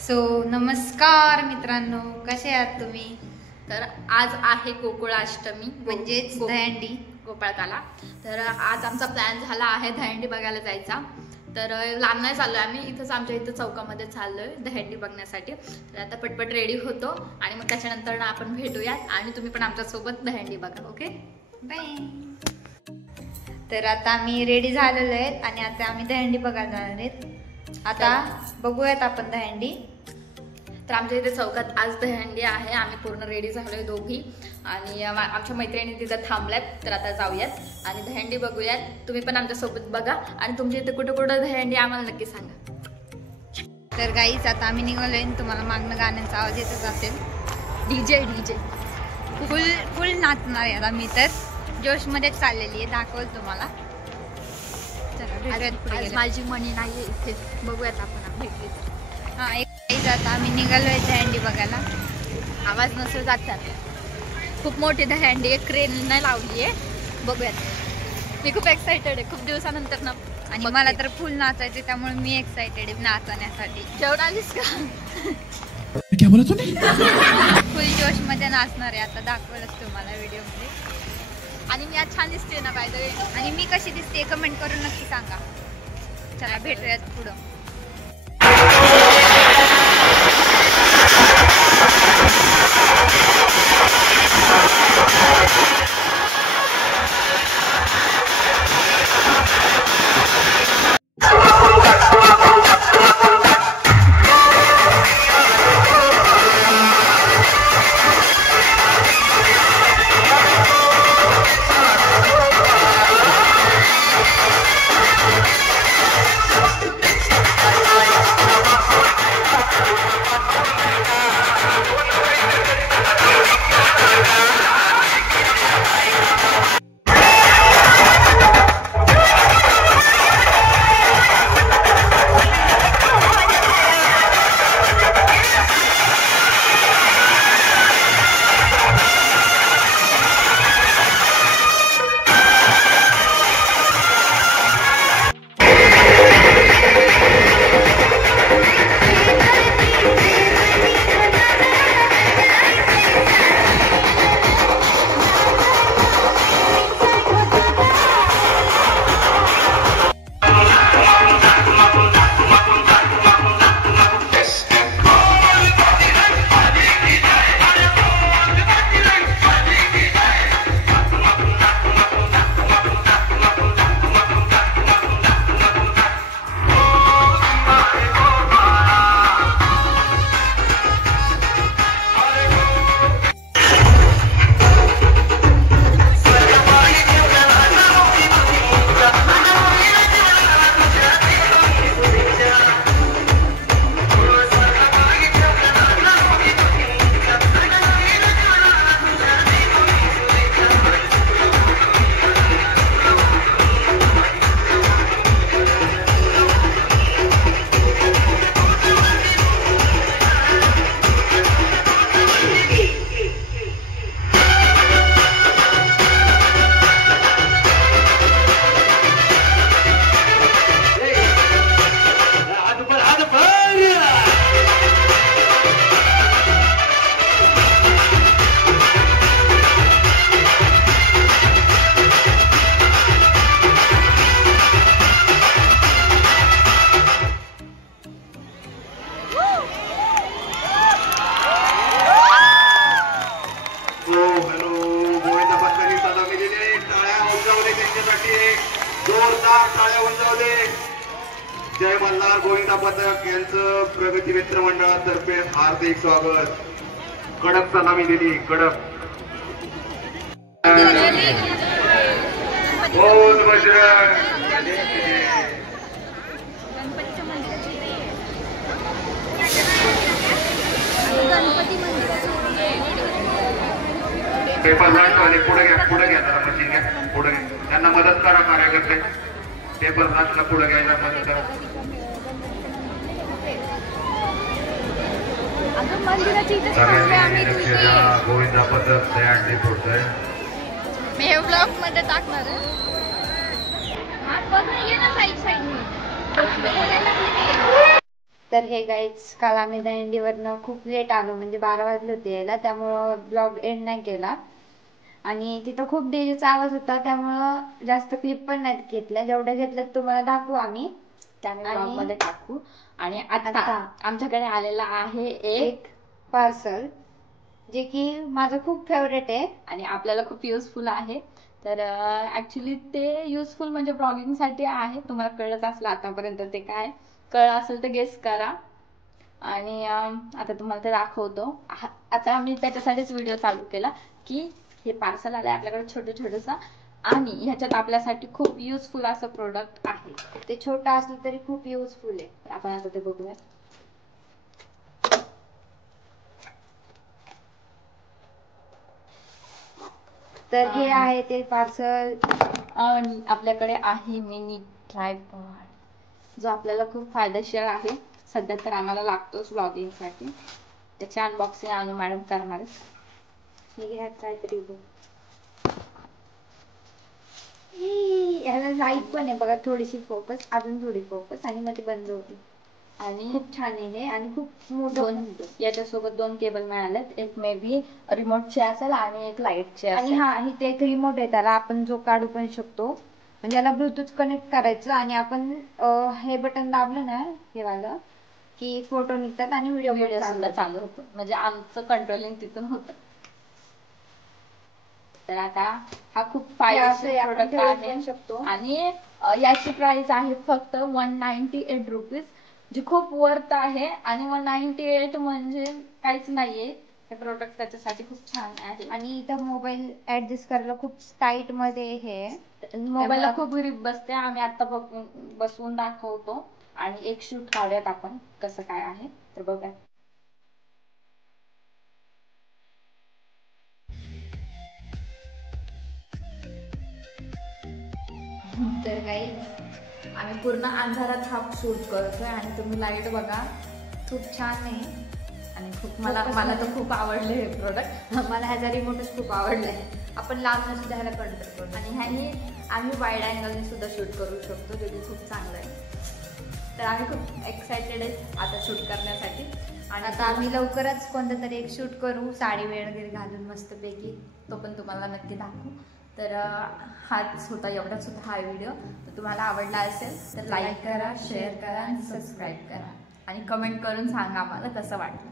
So नमस्कार मित्रांनो, कसे आहात तुम्ही? तर आज आहे गोकुळाष्टमी म्हणजेच दहीहंडी गोपाळकाला. तर आज आमचा प्लॅन झाला आहे दहीहंडी बघायला जायचा. तर लांब नाही चाललोय आम्ही, इथंच आमच्या इथं चौकामध्ये चाललोय दहीहंडी बघण्यासाठी. तर आता पटपट रेडी होतो आणि मग त्याच्यानंतर ना आपण भेटूयात आणि तुम्ही पण आमच्यासोबत दहीहंडी बघा. Okay bye. तर आता आम्ही रेडी झालेलो आहेत आणि आता आम्ही दहीहंडी बघायला जाणार आहेत. आता बघूयात आपण दहीहंडी. तर आमच्या इथे चौकात आज दहीहंडी आहे. आम्ही पूर्ण रेडी झालोय दोघी आणि आमच्या मैत्रिणी तिथं थांबल्यात. तर आता जाऊयात आणि दहीहंडी बघूयात. तुम्ही पण आमच्यासोबत बघा आणि तुमच्या इथे कुठं कुठं दहीहंडी आम्हाला नक्की सांगा. तर गाईच आता आम्ही निघालोय. तुम्हाला मागणं गाण्यांचा आवाज येतच असेल. डीजे फुल नाचणार आहे आता मी. तर जोश मध्ये चाललेली आहे, दाखवल तुम्हाला. आज माझी मणी नाहीये इथे, बघूयात आपण भेटली तर. हा आता आम्ही निघालोय दहीहंडी बघायला. आवाज नसेल जातात. खूप मोठी दहीहंडी आहे, क्रेन नाही लावली आहे. बघूयात. मी खूप एक्साइटेड आहे खूप दिवसानंतर ना. आणि मला तर फुल नाचायचे, त्यामुळे मी एक्साइटेड आहे नाचण्यासाठी. जेवण आलीस का? क्या बोला तूने? फुल जोश मध्ये नाचणार आहे आता, दाखवलंच तुम्हाला व्हिडिओ मध्ये. आणि मी आज छान दिसते ना बाय द वे. आणि मी कशी दिसते कमेंट करून नक्की सांगा. चला भेटूयात पुढं. जय मल्हार गोविंदा पथक यांचं प्रगती मित्र मंडळातर्फे हार्दिक स्वागत. कडक सलामी दिली, कडक. बोल बजरंग. पेपर लाटवाले पुढे घ्या जरा, मशीन घ्या पुढे घ्या. त्यांना मदत करा कार्यकर्ते. पेपर लाटला पुढे घ्यायला मदत करा. गोविंदा पथक दहीहंडी फोडतोय. मी हे ब्लॉग मध्ये टाकणार आहे. तर हे गाईज काल आम्ही दहिंडीवरनं खूप लेट आलो, म्हणजे 12 वाजले होते यायला, त्यामुळं ब्लॉग एंड नाही केला. आणि तिथं खूप डीजेचा आवाज होता, त्यामुळं जास्त क्लिप पण नाही घेतल्या. जेवढ्या घेतल्या तुम्हाला दाखवू आम्ही त्याने ब्लॉग मध्ये टाकू. आणि आता आमच्याकडे आलेला आहे एक पार्सल, जे की माझं खूप फेवरेट आहे आणि आपल्याला खूप युजफुल आहे. तर ऍक्च्युली ते युजफुल म्हणजे ब्लॉगिंग साठी आहे. तुम्हाला कळत असलं आतापर्यंत ते काय, कळलं असेल तर गेस करा. आणि आता तुम्हाला ते दाखवतो. आता आम्ही त्याच्यासाठीच व्हिडिओ चालू केला की हे पार्सल आलंय आपल्याकडे छोटं आणि ह्याच्यात आपल्यासाठी खूप युजफुल असं प्रोडक्ट आहे. ते छोटं असलं तरी खूप युजफुल आहे. आपण आता ते बघूया. तर हे आहे ते पार्सल. आणि आपल्याकडे आहे मिनी ट्रायपॉड, जो आपल्याला खूप फायदेशीर आहे. सध्या तर आम्हाला लागतोच ब्लॉगिंग साठी. त्याची अनबॉक्सिंग आणून मॅडम करणार. हे घ्या काहीतरी बघ, याला लाईट पण आहे बघा, थोडीशी फोकस, अजून थोडी फोकस, आणि मग ती बंद होती. आणि खूप छान आहे हे, आणि खूप मोठं. याच्यासोबत 2 केबल मिळालेत. एक मे बी रिमोटची असेल आणि एक लाईटची आणि असेल. इथे एक रिमोट आहे, त्याला आपण जो काढू पण शकतो. म्हणजे याला ब्लूटूथ कनेक्ट करायचं आणि आपण हे बटन दाबलं ना, हे वालं, की फोटो निघतात आणि व्हिडिओ सुद्धा चालू होतो. म्हणजे आमचं कंट्रोलिंग तिथून होतं. तर आता हा खूप फायदेशीर प्रोडक्ट आहे. आणि याची प्राइस आहे फक्त 198 रुपीज, जी खूप वर्थ आहे. आणि 198 म्हणजे काहीच नाहीये. हे प्रोडक्ट त्याच्यासाठी खूप छान आहे. आणि इथं मोबाईल ऍडजस्ट करायला खूप टाईट मध्ये हे मोबाईलला खूप ग्रिप बसते. आम्ही आता बसवून दाखवतो आणि एक शूट काढूयात आपण कसं काय आहे. तर बघा. तर काही आम्ही पूर्ण अंधारात हा शूट करतोय आणि तुम्ही लाईट बघा, खूप छान आहे. आणि मला तर खूप आवडले हे प्रोडक्ट. मला ह्याचा रिमोटच खूप आवडलाय. आपण लांब सुद्धा ह्याला कंट्रोल करू आणि ह्यानी आम्ही वाईड अँगलने सुद्धा शूट करू शकतो, जे की खूप चांगलं आहे. तर आम्ही खूप एक्सायटेड आहे आता शूट करण्यासाठी. आणि आता आम्ही लवकरच कोणतं तरी एक शूट करू, साडी वगैरे घालून मस्तपैकी. तो पण तुम्हाला नक्की दाखवू. तर हाच होता, एवढाच होता हा व्हिडिओ. तर तुम्हाला आवडला असेल तर लाईक करा, शेअर करा आणि सबस्क्राईब करा. आणि कमेंट करून सांगा आम्हाला कसं वाटलं.